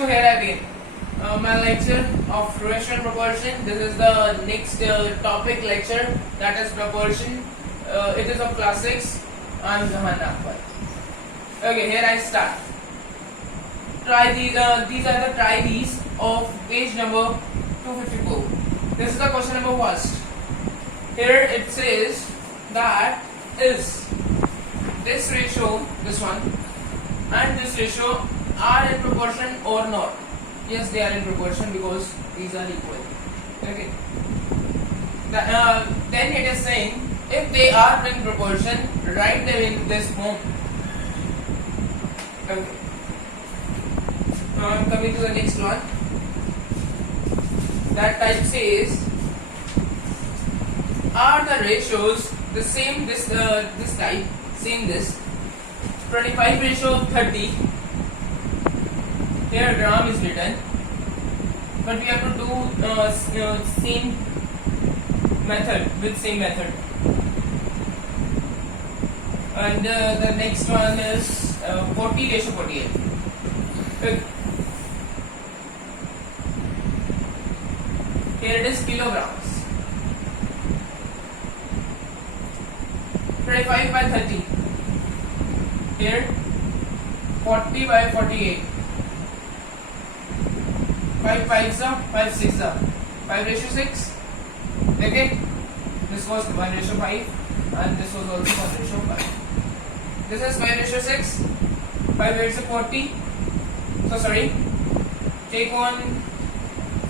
So here again, my lecture of ratio and proportion. This is the next topic lecture, that is proportion. It is of class 6. I am Zaman Akbar. Okay, here I start. Try these are the try these of page number 254. This is the question number first. Here it says that is this ratio, this one, and this ratio are in proportion or not. Yes, they are in proportion because these are equal. Okay. Then it is saying if they are in proportion, write them in this form. Okay. Now I am coming to the next one. That type says, are the ratios the same? This type, same this. 25 ratio 30. Here gram is written, but we have to do same method with same method. And the next one is 40 ratio 48. Here it is kilograms. 25 by 30. Here 40 by 48. 5 5s are 5 6 are 5 ratio 6. Okay, this was 1 ratio 5 and this was also 1 ratio 5. This is 5 ratio 6. 5 ratio 40. So sorry, take on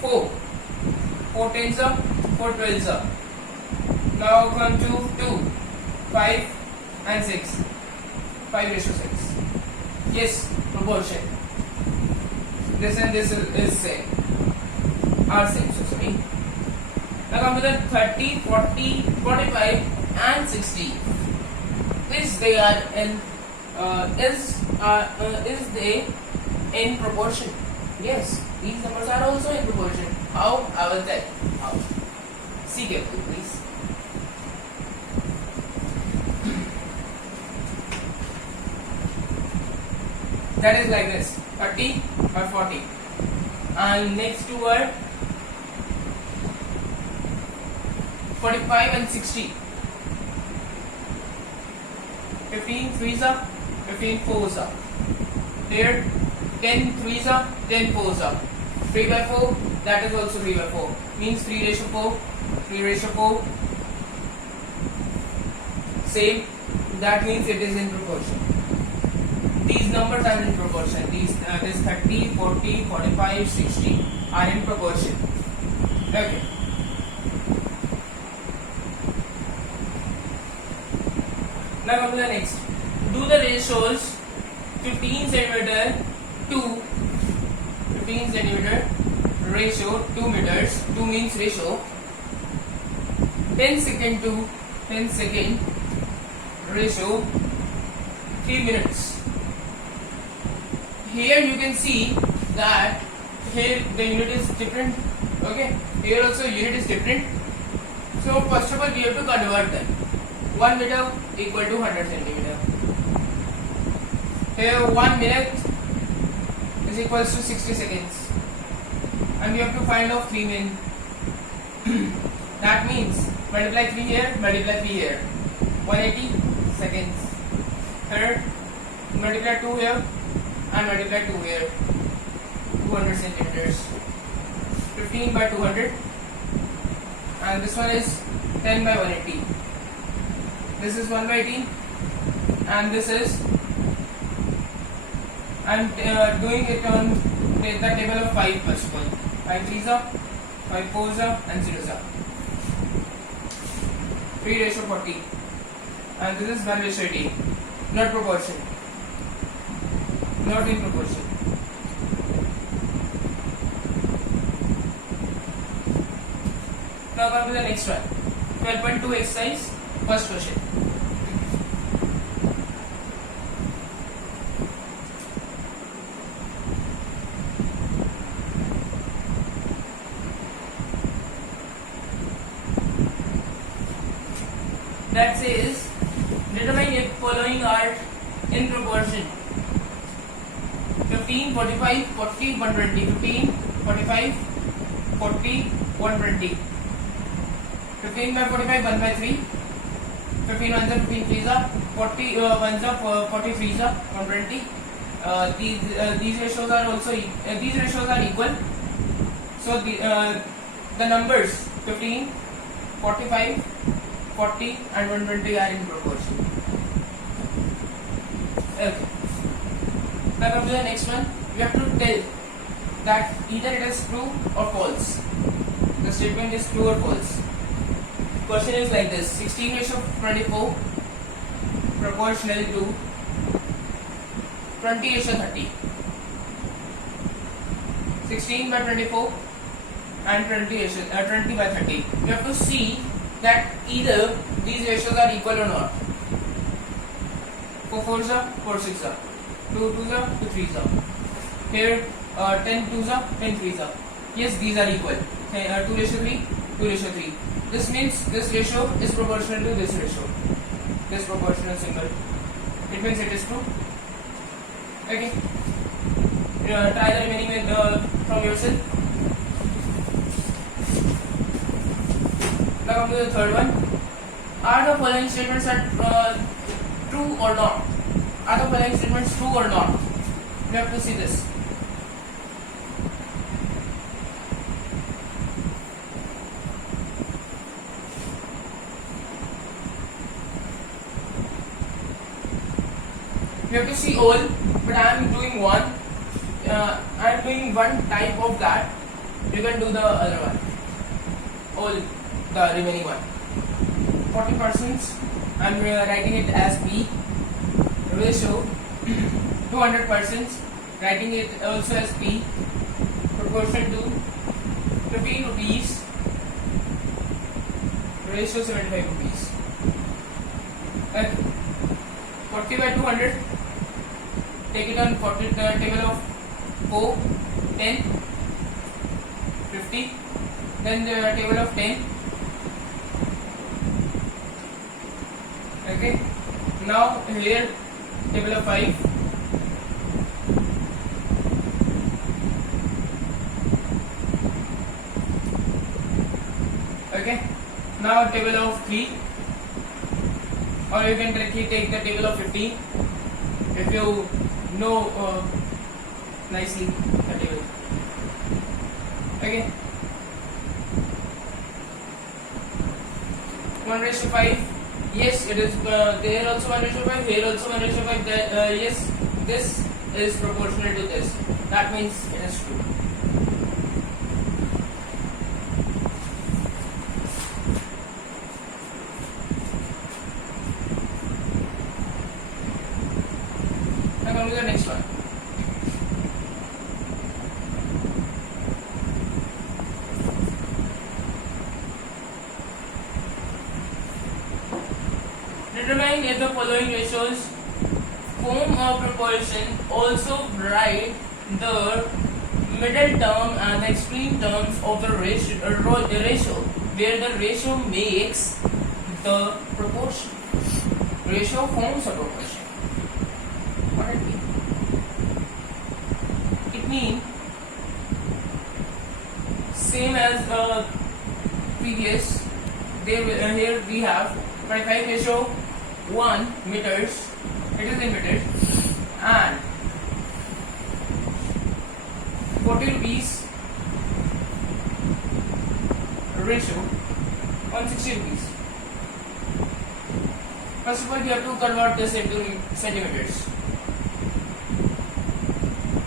4. 4 tens are 4 12s are. Now come to 2, 5 and 6. 5 ratio 6. Yes, proportion. This and this is same. Are same, so sorry. Now come to the 30, 40, 45 and 60. Is they are in is they in proportion? Yes, these numbers are also in proportion. How? I will tell. How? See carefully, please. That is like this. 30 by 40, and next two are 45 and 60. 15 threes are 15 fours are. Here 10 threes are 10 fours are. 3 by 4, that is also 3 by 4, means 3 ratio 4, 3 ratio 4. Same, that means it is in proportion. These numbers are in proportion. These this 30, 40, 45, 60 are in proportion. Okay. Now come to the next. Do the ratios 15 centimeter to 15 centimeter ratio 2 meters. 2 means ratio. 10 second to 10 second ratio 3 minutes. Here you can see that here the unit is different. Okay, here also unit is different. So first of all we have to convert them. 1 meter equal to 100 centimeter. Here 1 minute is equals to 60 seconds, and we have to find out 3 min. That means multiply 3 here, multiply 3 here. 180 seconds. Here multiply 2 here and multiply 2 here. 200 centimeters. 15 by 200, and this one is 10 by 180. This is 1 by 18, and this is, I'm doing it on the table of 5 first of all. 5 3s are, 5 4s are, and 0s are. 3 ratio 40, and this is 1 ratio 80. Not proportion. Not in proportion. Now come to the next one. 12.2 exercise. First question. That says determine if following are in proportion. 15, 45, 40, 120. 15, 45, 40, 120. 15 by 45, 1 by 3. 15 ones are 15 threes are 40 ones are 40 threes are 120. These ratios are also these ratios are equal. So the numbers 15, 45, 40 and 120 are in proportion. Okay. Now come to the next one. We have to tell that either it is true or false. The statement is true or false. Question is like this: 16:24 proportional to 20:30. 16 by 24 and 20 by 30. You have to see that either these ratios are equal or not. 4 4s are 4 6s are 2 2s are 2 3s are. Here 10 2s are 10 3s are. Yes, these are equal. 2:3, 2:3. This means this ratio is proportional to this ratio. This proportional symbol. It means it is true. Okay. Try the remaining from yourself. Now come to the third one. Are the following statements true or not? Are the following statements true or not? You have to see this. You have to see all, but I am doing one. I am doing one type of that. You can do the other one. All the remaining one. 40%. I am writing it as P. Ratio 200%. Writing it also as P. Proportion to 15 rupees. Ratio 75 rupees. 40 by 200. Take it on 40 table of 4, 10, 50. Then the table of 10. Okay. Now here table of 5. Okay. Now table of 3. Or you can directly take the table of 15 if you know nicely the table. Okay. 1:5. Yes, it is there also 1:5. Here also 1:5. Yes, this is proportional to this. That means it is true. Now come to the next one. Determine if the following ratios form a proportion. Also write the middle term and the extreme terms of the ratio where the ratio makes the proportion. Ratio forms a proportion. What it mean? It means same as previous. Here we have 25:1 meters. It is in meters, and 40 rupees ratio 160 rupees. First of all, you have to convert this into centimeters,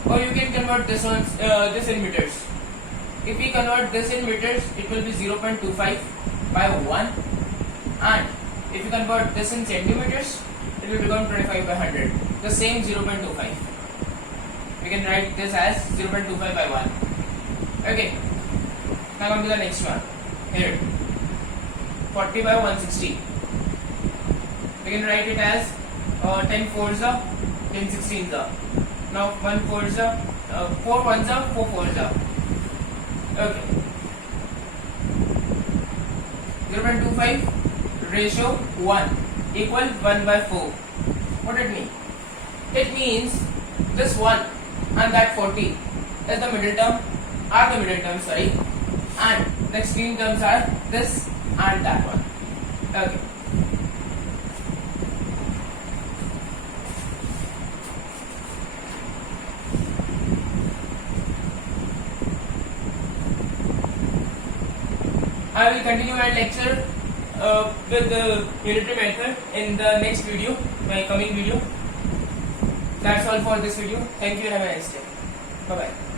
or you can convert this in meters. If we convert this in meters, it will be 0.25 by 1, and if you convert this in centimeters, it will become 25 by 100. The same 0.25. We can write this as 0.25 by 1. Okay. Now come to the next one. Here. 40 by 160. We can write it as 10 fours are 10 16s are. Now 1 fours are 4 ones are 4 fours are. Okay. 0.25 ratio 1 equal 1 by 4. What it means? It means this 1 and that 40 is the middle term, are the middle terms, sorry, and next green terms are this and that one. Okay. I will continue my lecture with the unitary method in the next video, my coming video. That's all for this video. Thank you and have a nice day. Bye bye.